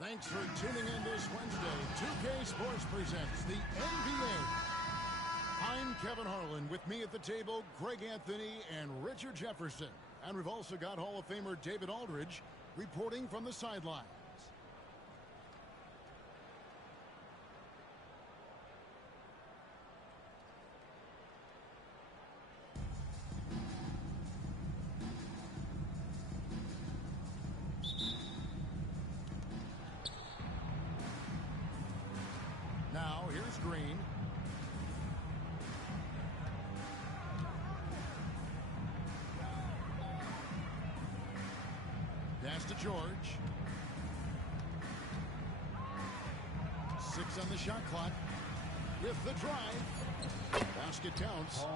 Thanks for tuning in this Wednesday. 2K Sports presents the NBA. I'm Kevin Harlan. With me at the table, Greg Anthony and Richard Jefferson. And we've also got Hall of Famer David Aldridge reporting from the sidelines. Now, here's Green. Pass to George. 6 on the shot clock. With the drive. Basket counts.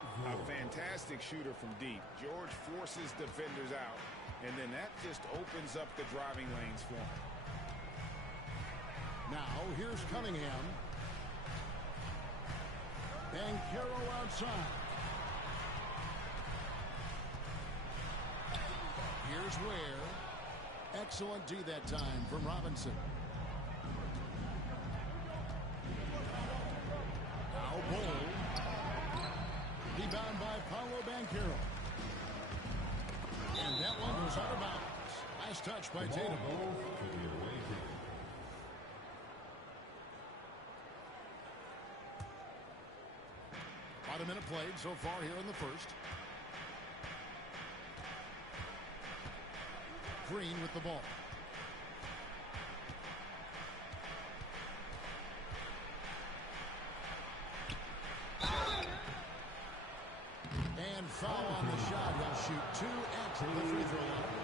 A fantastic shooter from deep. George forces defenders out, and then that just opens up the driving lanes for him. Now, here's Cunningham. Banchero outside. Here's Ware. Excellent D that time from Robinson. Now Bull. Rebound by Paolo Banchero. And that one goes out of bounds. Last touch by Tatum. About a minute played so far here in the first. Green with the ball. And foul on the shot. He'll shoot 2 at the free throw line.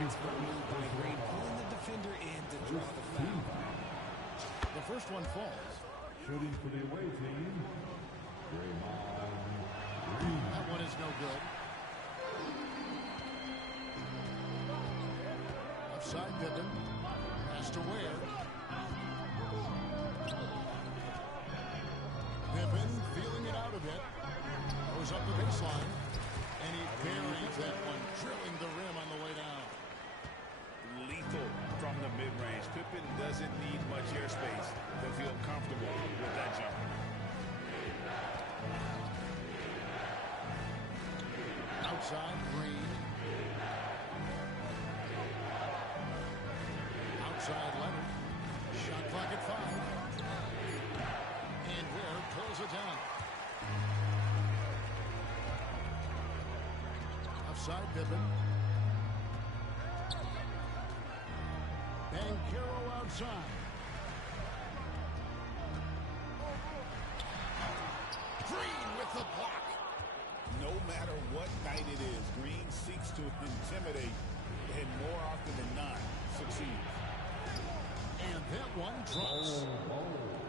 Excellent move by Green, pulling the defender in to draw the foul. The first one falls. Shooting for the away team. That one is no good. Offside Pippen. Has to Ware. Pippen feeling it out a bit. Goes up the baseline. And he buries that one, drilling the rim on the way down. Lethal from the mid-range. Pippen doesn't need much airspace to feel comfortable with that jumper. Outside, Green. Outside, Leonard. Shot clock at 5. And Ware pulls it down. Offside, Pippen. Banchero outside. Green with the block. No matter what night it is, Green seeks to intimidate and more often than not succeeds. And that one drops.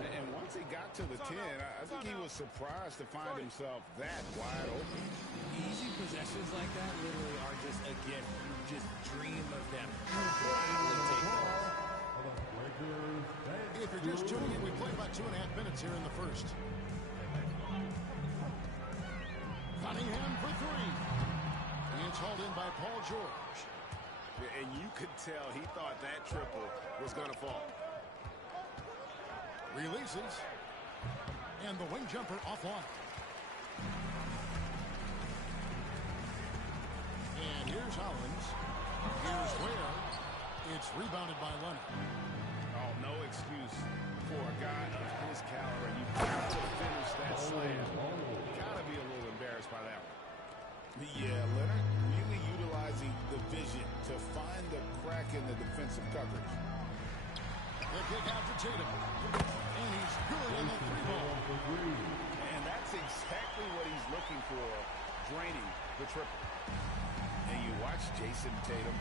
And once he got to the 10, I think he was surprised to find himself that wide open. Easy possessions like that literally are just a gift. You just dream of them. You gladly take those. If you're just tuning in, we play about 2.5 minutes here in the first. Cunningham for 3. It's hauled in by Paul George. And you could tell he thought that triple was going to fall. Releases. And the wing jumper offline. And here's Hollins. Here's Ware. It's rebounded by Leonard. Oh, no excuse for a guy of his caliber. You got to finish that slam. Got to be a little embarrassed by that one. Yeah, Leonard really utilizing the vision to find the crack in the defensive coverage. The kick out to Tatum. And he's good on the 3-ball. And that's exactly what he's looking for, draining the triple. And you watch Jason Tatum,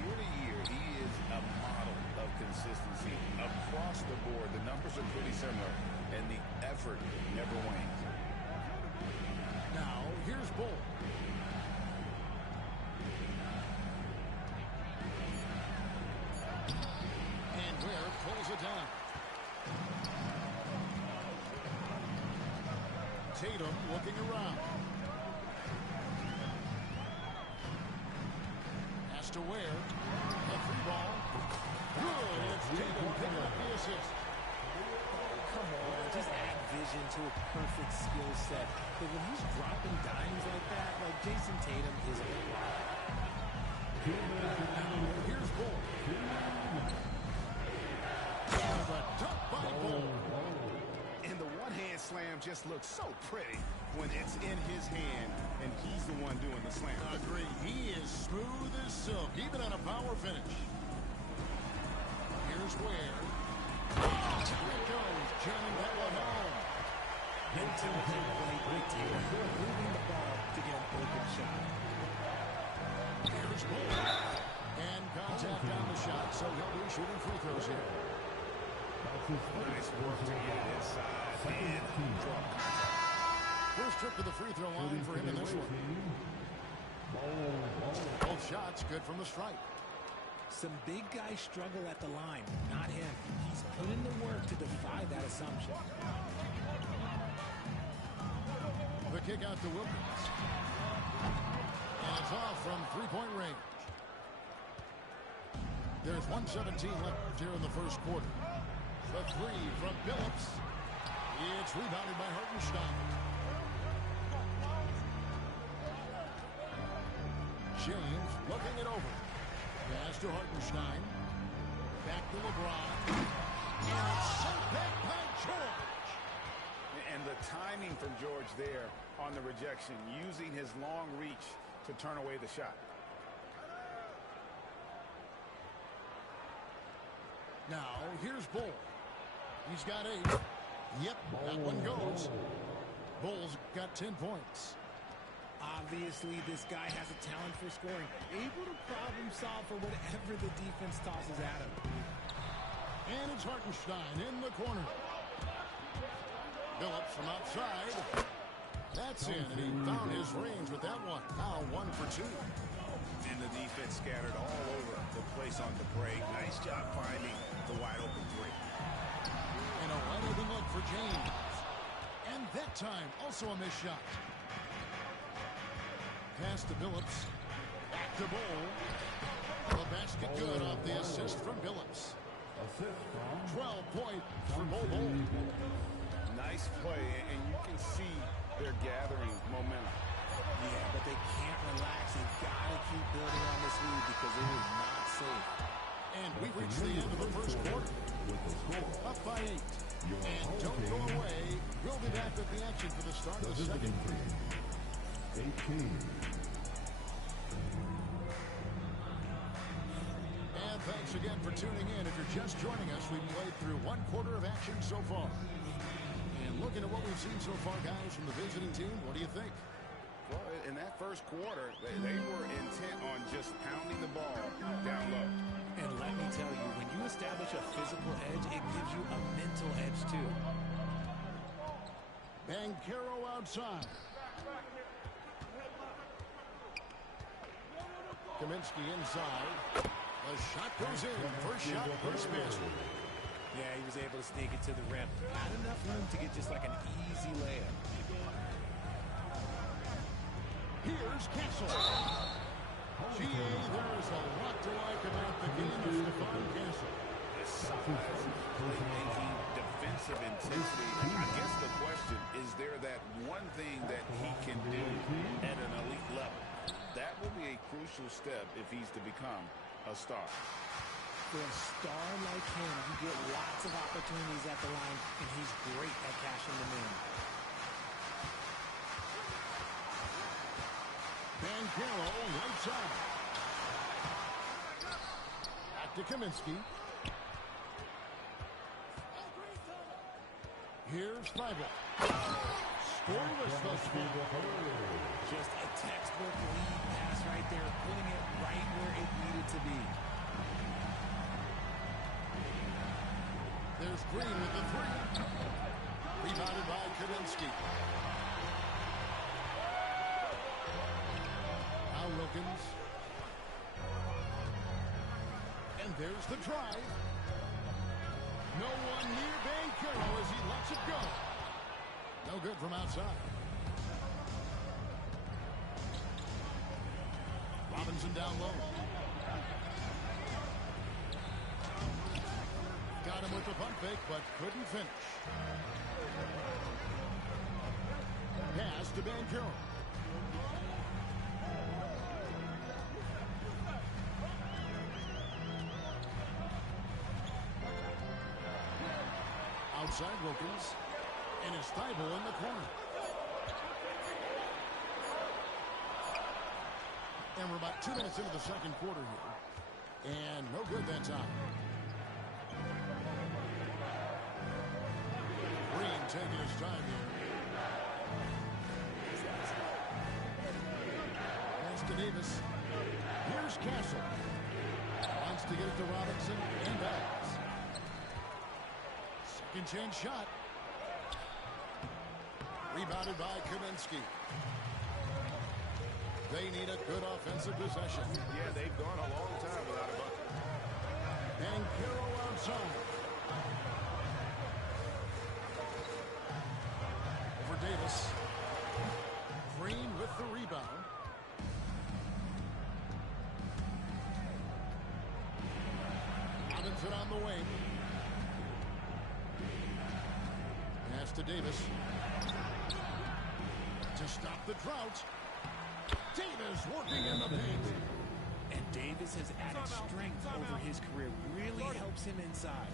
year to year, he is a model of consistency. Across the board, the numbers are pretty similar, and the effort never wanes. Now, here's Bull. And Ware pulls it down. Tatum looking around. to Ware. A free ball. Good. It's Tatum picking up the assist. Come on, just add vision to a perfect skill set. But when he's dropping dimes like that, like Jason Tatum is a problem. Here's Bull. And a dunk by Bull. And the one-hand slam just looks so pretty when it's in his hand and he's the one doing the slam. Agreed. He is smooth as silk, even on a power finish. Here's Ware. Here it goes, jamming that one home. Intelligent play by Tatum, moving the ball to get an open shot. Here's Bull. And contact on the shot, so he'll be shooting free throws here. Nice work to get it inside and draw. First trip to the free throw line for him in this one. Both shots good from the stripe. Some big guys struggle at the line, not him. He's put in the work to defy that assumption. The kick out to Wilkins. And it's off from three-point range. There's 1:17 left here in the first quarter. The three from Billups. It's rebounded by Hartenstein. James looking it over. Pass to Hartenstein. Back to LeBron. And it's sent back by George. And the timing from George there on the rejection, using his long reach to turn away the shot. Now, here's Bull. He's got 8. Yep, that one goes. Bull's got 10 points. Obviously, this guy has a talent for scoring, able to problem solve for whatever the defense tosses at him. And it's Hartenstein in the corner. Billups from outside. That's in, and he found his range with that one. Now 1 for 2. And the defense scattered all over the place on the break. Nice job finding the wide open three. And a wide open look for James. And that time, also a missed shot. Pass to Billups. Back to Bull. The basket good off the assist from Billups. 12 points for Bull. Nice play, and you can see they're gathering momentum. Yeah, but they can't relax. They've got to keep building on this lead because it is not safe. And we've reached the end of the first quarter. Up by 8. And don't go away. We'll be back with the action for the start of the second period. 18. And thanks again for tuning in. If you're just joining us, we've played through 1 quarter of action so far. And looking at what we've seen so far, guys, from the visiting team, what do you think? Well, in that first quarter, they were intent on just pounding the ball down low. And let me tell you, when you establish a physical edge, it gives you a mental edge, too. Banchero outside. Kaminsky inside. The shot goes in. First shot, first basket. Yeah, he was able to sneak it to the rim. Not enough room to get just like an easy layup. Here's Castle. Gee, there's a lot to like about the game of Stephon Castle. His size, playmaking, defensive intensity. I guess the question, is there that one thing that he can do at an elite level? That will be a crucial step if he's to become a star. For a star like him, you get lots of opportunities at the line, and he's great at cashing them in. Banchero right side. Back to Kaminsky. Here's Bible. Scoreless thus far. Just a textbook lead pass right there, putting it right where it needed to be. There's Green with the 3. Rebounded by Kaminsky. Now Wilkins. And there's the drive. No one near Banchero as he lets it go. No good from outside. Robinson down low. him with the pump fake, but couldn't finish. Pass to Banchero. Outside Wilkins. And it's Thibault in the corner. And we're about 2 minutes into the second quarter here. And no good that time. Green taking his time here. Pass to Davis. Here's Castle. Wants to get it to Robinson and backs. Second chance shot. Rebounded by Kaminsky. They need a good offensive possession. Yeah, they've gone a long time without a bucket. And Carroll outside. Over Davis. Green with the rebound. Robinson on the wing. Pass to Davis. To stop the drought. Davis working in the paint. And Davis has added strength over his career. Really helps him inside.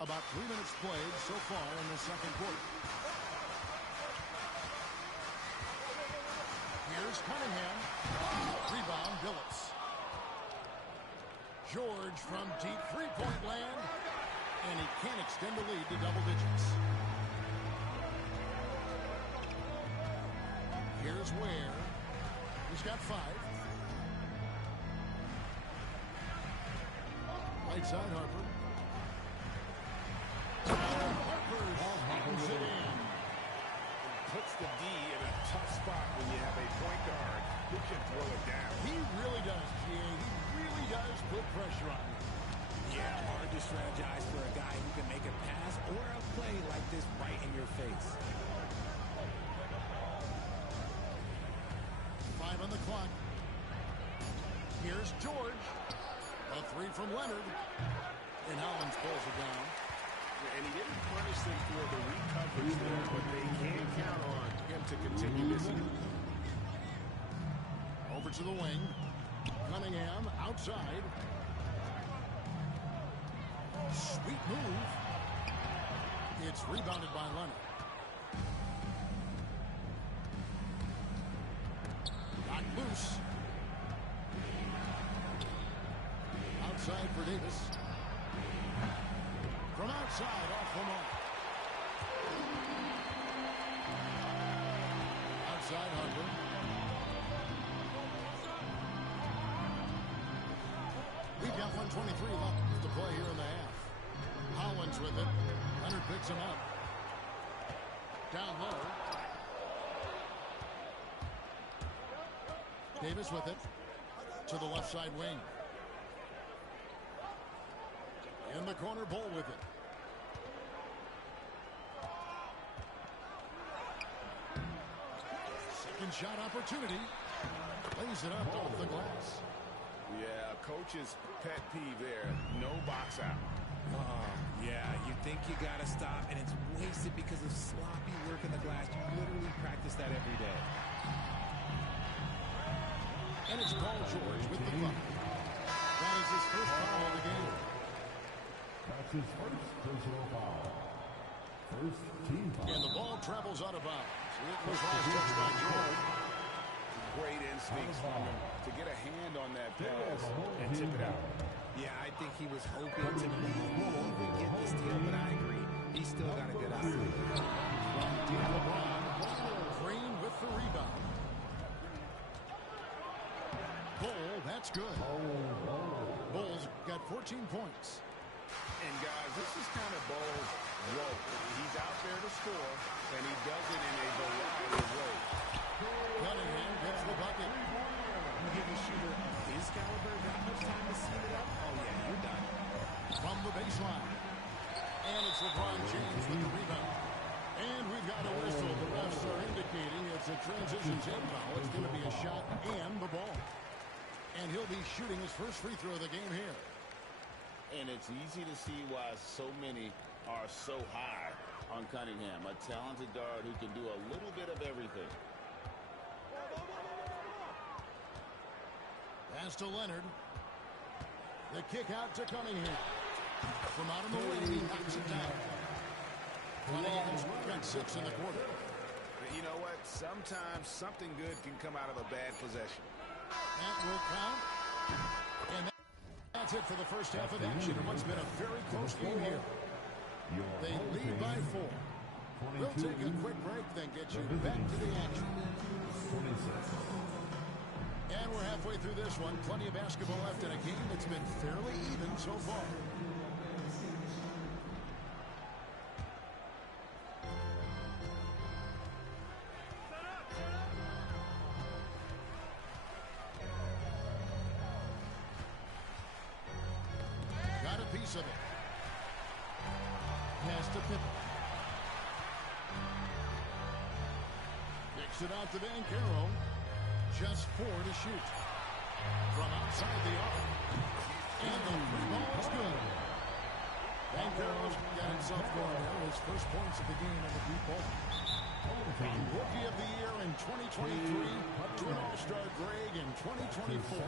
About 3 minutes played so far in the second quarter. Here's Cunningham. Rebound, Billups. George from deep three-point land. And he can't extend the lead to double digits. Here's Ware. He's got 5. Right side, Harper. Harper's it in. Puts the D in a tough spot when you have a point guard who can throw it down. He really does, GA. He really does put pressure on you. Yeah, hard to strategize for a guy who can make a pass or a play like this right in your face. 5 on the clock. Here's George. A 3 from Leonard. And Hollins pulls it down. And he didn't punish them for the recoveries there, but they can count on him to continue missing. Over to the wing. Cunningham outside. Sweet move. It's rebounded by Leonard. Got loose. Outside for Davis. From outside, off the mark. Outside, Harper. We've got 123 left to play here in the half. Hollins with it. Leonard picks him up. Down low. Davis with it. To the left side wing. In the corner, Bull with it. Second shot opportunity. Lays it up off the glass. Yeah, coach's pet peeve there. No box out. Yeah, you think you got to stop, and it's wasted because of sloppy work in the glass. You literally practice that every day. And it's Paul George with the bucket. That is his first foul of the game. That's his first personal foul. First team foul. And the ball travels out of bounds. It was last touched by George. Great instincts from him to get a hand on that pass and tip it out. Yeah, I think he was hoping to maybe even get the steal, but I agree. He's still got a good eye. From deep LeBron, Green That's good. Bulls got 14 points. And guys, this is kind of Bull's role. He's out there to score, and he does it in a variety of ways. Cunningham gets the bucket. You give a shooter of his caliber that much time to set it up, oh yeah, you're done. From the baseline. And it's LeBron James with the rebound. And we've got a whistle. The refs are indicating it's a transition team foul. It's going to be a shot and the ball. And he'll be shooting his first free throw of the game here. And it's easy to see why so many are so high on Cunningham, a talented guard who can do a little bit of everything. Pass to Leonard. The kick out to Cunningham. From out of the way, he knocks it down. Cunningham's got 6 in the quarter. You know what? Sometimes something good can come out of a bad possession. That will count. And that's it for the first half of action in what's been a very close game here. They lead by 4. We'll take a quick break, then get you back to the action. And we're halfway through this one. Plenty of basketball left in a game that's been fairly even so far. Got a piece of it. Pass to Pippen. Kicks it out to Banchero. Just 4 to shoot. From outside the arc. And the free ball is good. Banchero's got himself going there. His first points of the game on the deep ball. Rookie of the Year in 2023. Twin All-Star Greg in 2024.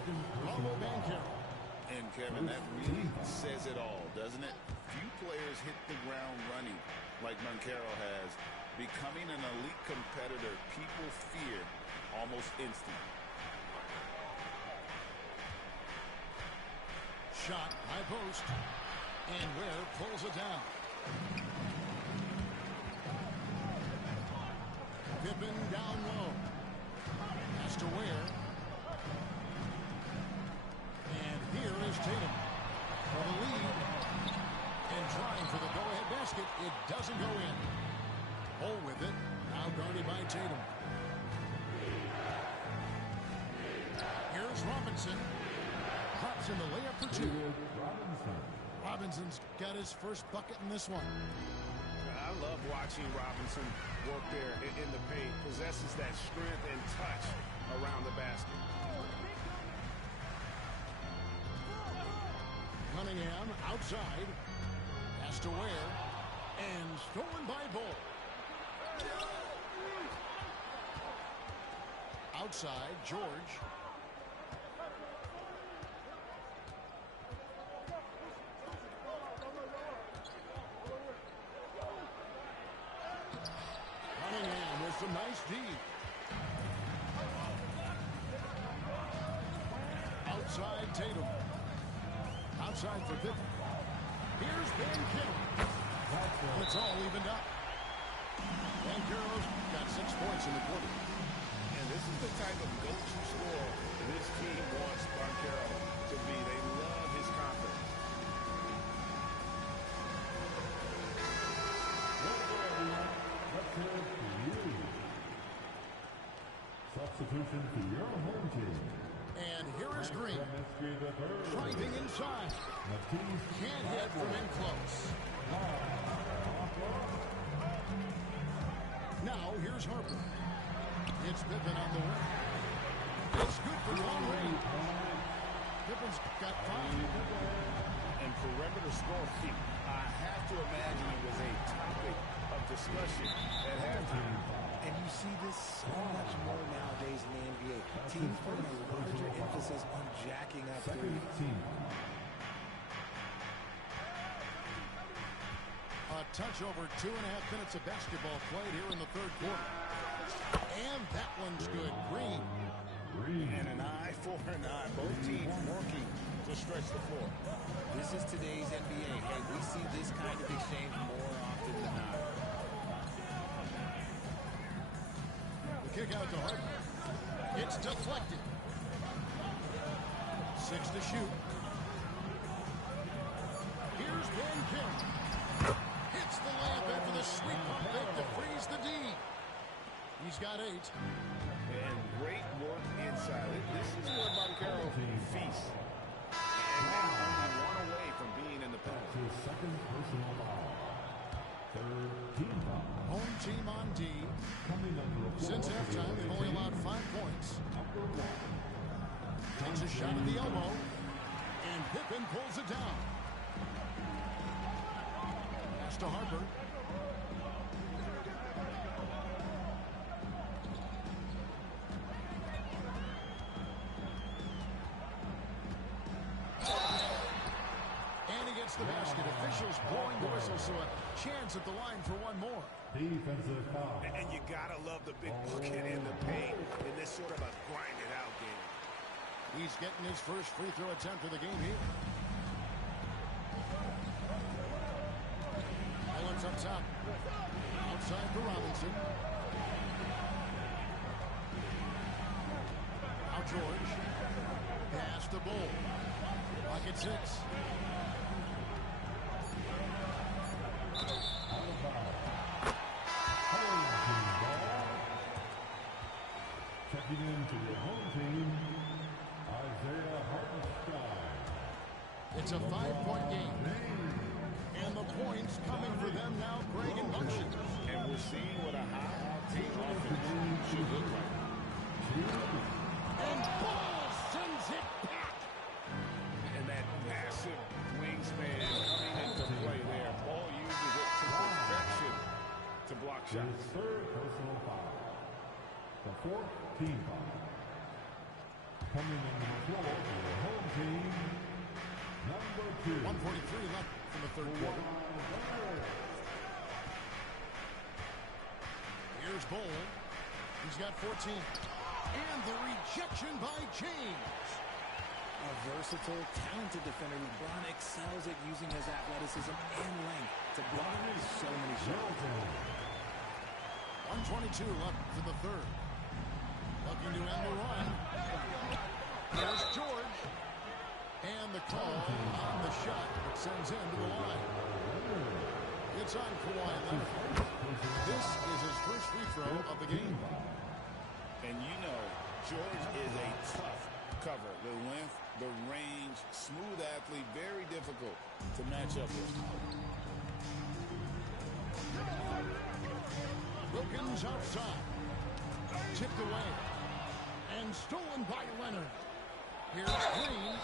Paulo Banchero. And Kevin, that really says it all, doesn't it? Few players hit the ground running like Banchero has. Becoming an elite competitor, people fear almost instant. Shot, high post. And Ware pulls it down. Pippen down low. Pass to Ware. And here is Tatum for the lead. And trying for the go-ahead basket. It doesn't go in. Hole with it. Now guarded by Tatum. Here's Robinson. Drops in the layup for 2. Robinson's got his first bucket in this one. I love watching Robinson work there in the paint. Possesses that strength and touch around the basket. Cunningham outside. Pass to Ware. And stolen by Bull. Outside, George. Cunningham with some nice D. Outside, Tatum. Outside for Pippen. Here's Banchero. It's all evened up. Banchero's got 6 points in the quarter. And this is the type of go-to scorer this team wants Banchero to be. They love his confidence. Substitution for your home team. And here is Green. Driving inside. Can't hit from in close. Now here's Harper. It's Pippen on the wing. It's good for long range. Pippen's got 5. And perimeter scoring, I have to imagine it was a topic of discussion at halftime. And you see this so much more nowadays in the NBA. Teams putting a larger emphasis on jacking up threes. A touch over 2.5 minutes of basketball played here in the third quarter. And that one's good. Green. And an eye for an eye. Both teams working to stretch the floor. This is today's NBA. Hey, we see this kind of exchange more often than not. The kick out to Harper. It's deflected. 6 to shoot. Here's Ben Kim. Hits the layup after the sweet pump fake to freeze the D. He's got 8. And great work inside. This is where Bancaro feasts. And now only one away from being in the penalty. His second personal foul. Third team foul. Home team on D. Coming under a Since halftime, they've only allowed 5 points. Number 1. Takes a shot at the elbow. And Pippen pulls it down. Pass to Harper. The basket. Officials blowing the whistle, so a chance at the line for one more. Defensive foul. And you gotta love the big bucket in the paint in this sort of a grinded out game. He's getting his first free throw attempt of the game here. Highlands up top. Outside for Robinson. Now George. Pass to Bull. Pocket 6. Checking into your home team, Isaiah Hartenstein. It's a 5-point game. And the points coming for them now, Greg and Bunchen. And we're seeing what a high-octane offense should look like. And Bull sends it back. And that massive wingspan coming into play there. Ball uses it to perfection to block His shots. third personal foul. The fourth team foul. Coming in the floor for your home team, number 2. 1:43 left in the third quarter. Here's Bull. He's got 14. And the rejection by James. A versatile, talented defender. LeBron excels at using his athleticism and length to block so many shots. 1:22 left for the third. Looking to end the run. There's George. And the call on the shot that sends him to the line. It's on Kawhi Leonard. This is his first free throw of the game. And you know, George is a tough cover. The length, the range, smooth athlete, very difficult to match up with. Wilkins outside. Tipped away. And stolen by Leonard. Here's Green.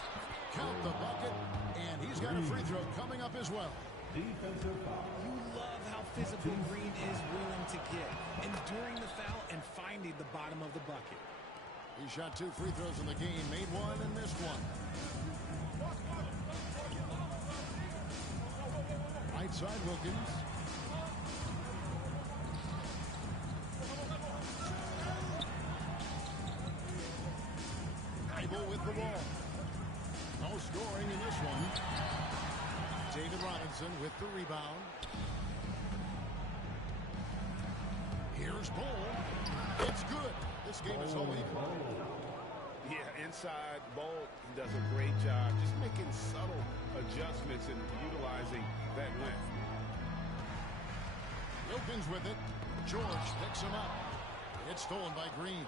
Count the bucket. And he's got a free throw coming up as well. Defensive foul. You love how physical Green is willing to get, enduring the foul and finding the bottom of the bucket. He shot 2 free throws in the game, made 1 and missed 1. Right side, Wilkins. Able with the ball. No scoring in this one. David Robinson with the rebound. Here's Bull. It's good. This game is all equal. Yeah, inside, Bolt does a great job just making subtle adjustments and utilizing that length. Wilkins with it. George picks him up. It's stolen by Green.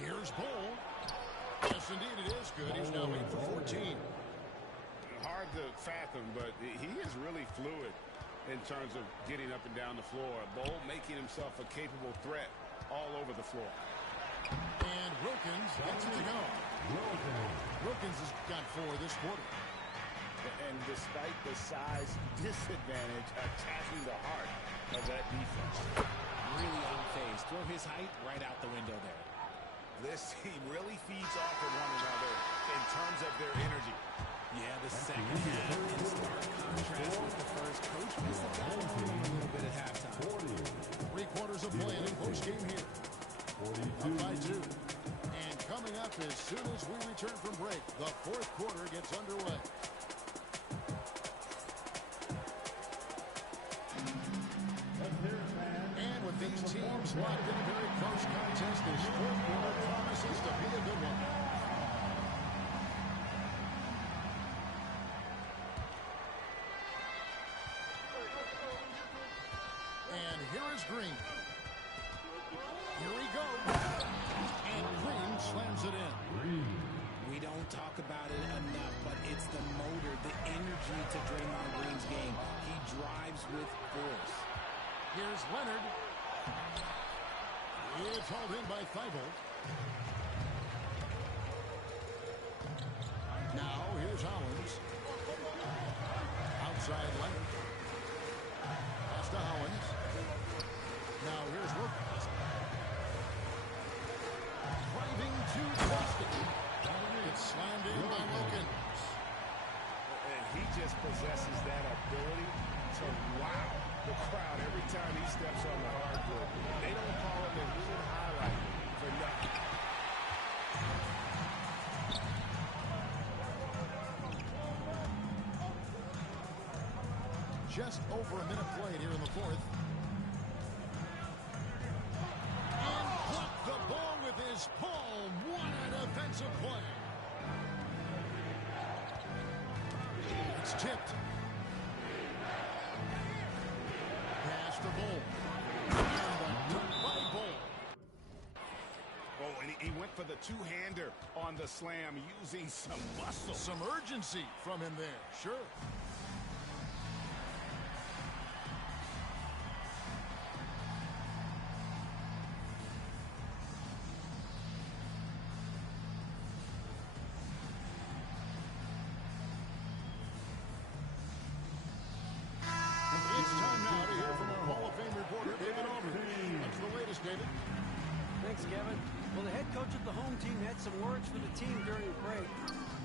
Here's Bull. Yes, indeed, it is good. He's now 8 for 14. Hard to fathom, but he is really fluid in terms of getting up and down the floor. Bowl making himself a capable threat all over the floor. And Wilkins gets it to go. Wilkins has got 4 this quarter. And despite the size disadvantage, attacking the heart of that defense. Really unfazed. Throw his height right out the window there. This team really feeds off of one another in terms of their energy. Yeah, the second half in stark contrast with the first. Coach missed the foul a little bit at halftime. 3 quarters of play in close game here. 42 by 2. And coming up as soon as we return from break, the 4th quarter gets underway. And with these teams locked in a very close contest, this 4th quarter promises to be a good one. And here is Green. Here he goes. And Green slams it in. We don't talk about it enough, but it's the motor, the energy to Draymond Green's game. He drives with force. Here's Leonard. It's hauled in by Thibault. Now here's Howens. Outside Leonard. Pass to Howens. Now here's Wilkins. Driving to the basket. It's slammed in by Wilkins. And he just possesses that ability to wow the crowd every time he steps on the hardwood. They don't call him the human highlight for nothing. Just over a minute played here in the fourth. And blocked the ball with his palm. What a defensive play. It's tipped. Pass to Bull. And the dunk by Bull. Oh, and he went for the two-hander on the slam using some muscle. Some urgency from him there. Sure. It's time now to hear from our Hall of Fame reporter, David Aldridge. What's the latest, David? Thanks, Kevin. Well, the head coach of the home team had some words for the team during the break.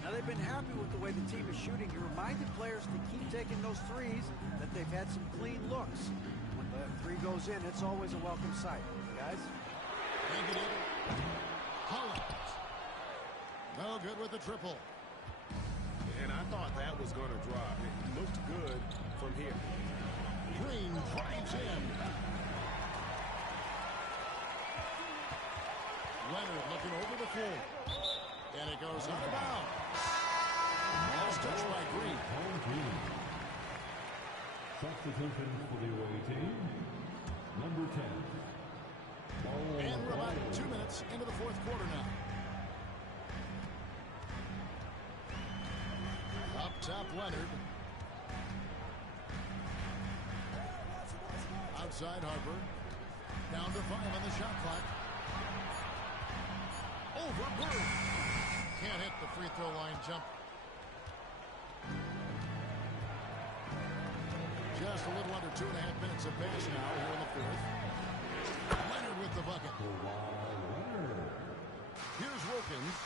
Now, they've been happy with the way the team is shooting. He reminded players to keep taking those threes, that they've had some clean looks. When the three goes in, it's always a welcome sight. Guys? Thank you, David. Hollins. No good with the triple. And I thought that was going to drop. It looked good from here. Green drives in. Leonard looking over the floor. And it goes out of bounds. Last touch by Green. Substitution for the away team, number 10. And we're about 2 minutes into the fourth quarter now. Up top, Leonard. Outside, Harper. Down to 5 on the shot clock. Over Bird. Can't hit the free throw line jump. Just a little under 2.5 minutes of pass now here in the fourth. Leonard with the bucket. Here's Wilkins.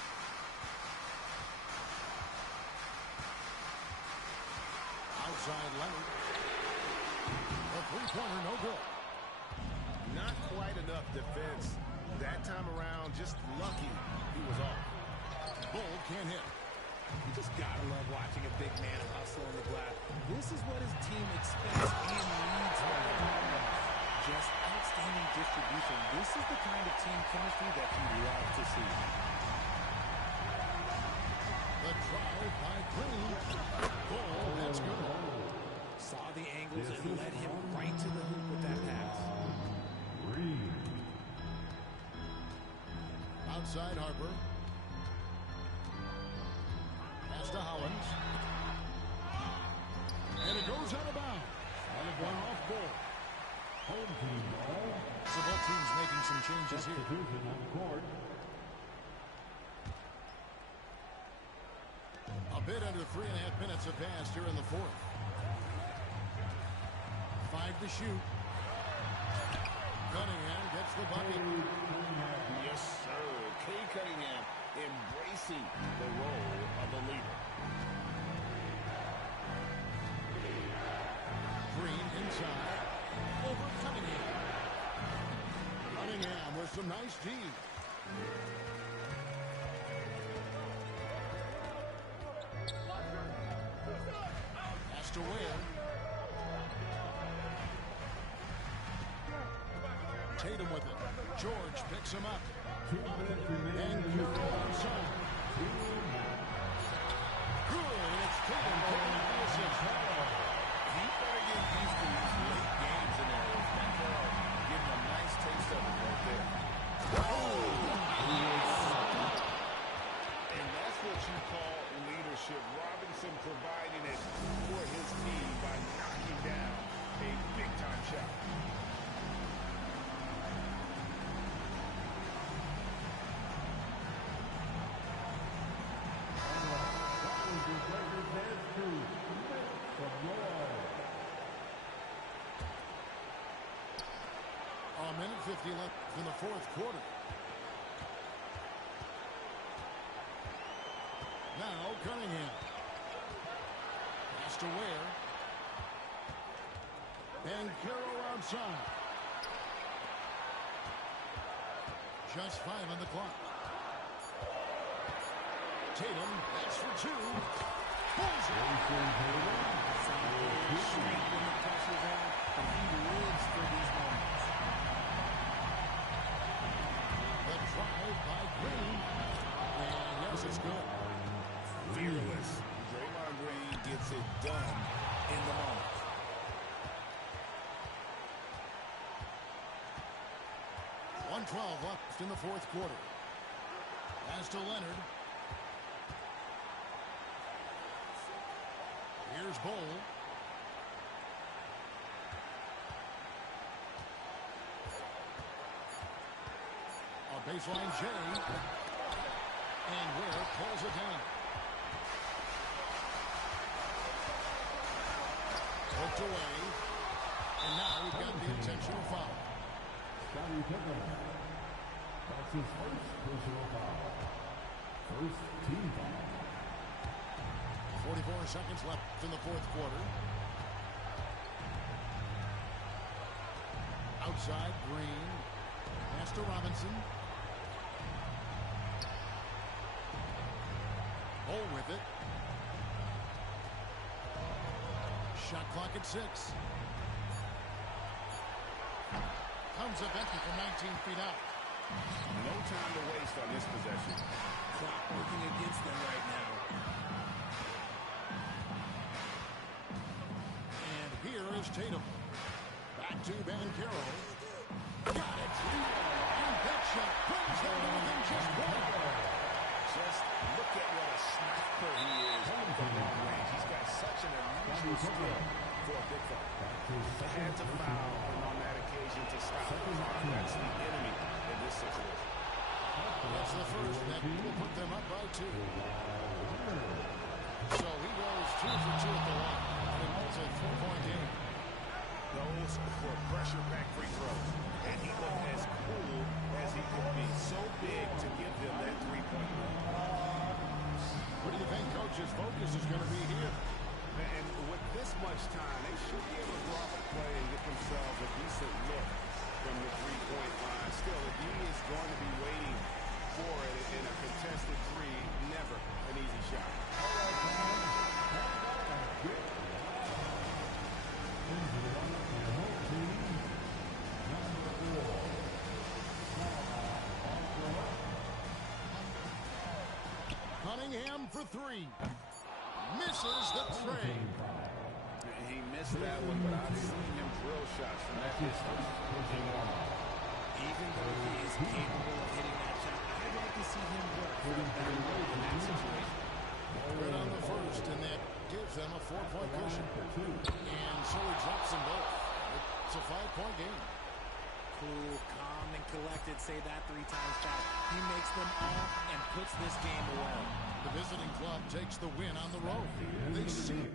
Outside Leonard. A three-pointer, no good. Not quite enough defense. That time around, just lucky he was off. Bull can't hit. You just gotta love watching a big man hustle on the glass. This is what his team expects and needs from him. Just outstanding distribution. This is the kind of team chemistry that you love to see. The drive by Green. Bull, that's good. Saw the angles and led him right to the hoop with that pass. Green. Outside Harper. Pass to Hollins. And it goes out of bounds. One off Bull. Home team ball. So both teams making some changes here. Substitution on the court. A bit under 3.5 minutes have passed here in the fourth. 5 to shoot. Cunningham gets the bucket. Yes, sir. Kay Cunningham embracing the role of a leader. Green inside. Over Cunningham. Cunningham with some nice D. Pass to Ware. Tatum with it. George picks him up. 2 minutes remaining And in the Curry outside. Good. It's Tatum picking up the assist. He better get used to these late games in there with Bankero getting a nice taste of it right there. And that's what you call leadership. Robinson providing it for his team by knocking down a big-time shot. A minute 50 left in the fourth quarter. Now Cunningham. Pass to Ware. Bankero outside. Just 5 on the clock. Tatum, that's for 2. Bullseye. Strength when the pressure's on, but he lives for these moments. The drive by Green. And yes, it's good. Fearless. Draymond Green gets it done in the moment. .112 left in the fourth quarter. Pass to Leonard. Here's Bol. A baseline J. And Ware pulls it down. Hooked away. And now we've got the intentional foul. Scottie Pippen. That's his first personal foul. First team foul. 44 seconds left in the fourth quarter. Outside, Green. Pass to Robinson. Bol with it. Shot clock at 6. Comes up empty from 19 feet out. No time to waste on this possession. Clock working against them right now. And here is Tatum. Back to Bankero. Got it. And that shot brings them to within just 1. Just look at what a sniper he is from long range. He's got such an unusual skill for a big fella. Had to foul him on that occasion to stop the clock. That's the enemy in this situation. That's the first that will put them up by 2. So he goes 2 for 2 at the line. And it was a 4-point game. Those were pressure-pack free throws. And he looked as cool as he could be. So big to give them that 3-point lead. What do you think Coach's focus is going to be here? And with this much time, they should be able to go off a play and get themselves a decent look from the 3-point line. Still, if he is going to be waiting for it in a contested 3, never an easy shot. Cunningham for 3. Misses the tray. He missed that one, but I've seen him drill shots from that distance. Even though he is capable of hitting that shot, I'd like to see him work for a better look in that situation. Right on the first, and that gives them a 4-point cushion. And so he drops them both. It's a 5-point game. Cool, calm, and collected. Say that 3 times fast. He makes them all and puts this game away. The visiting club takes the win on the road. They see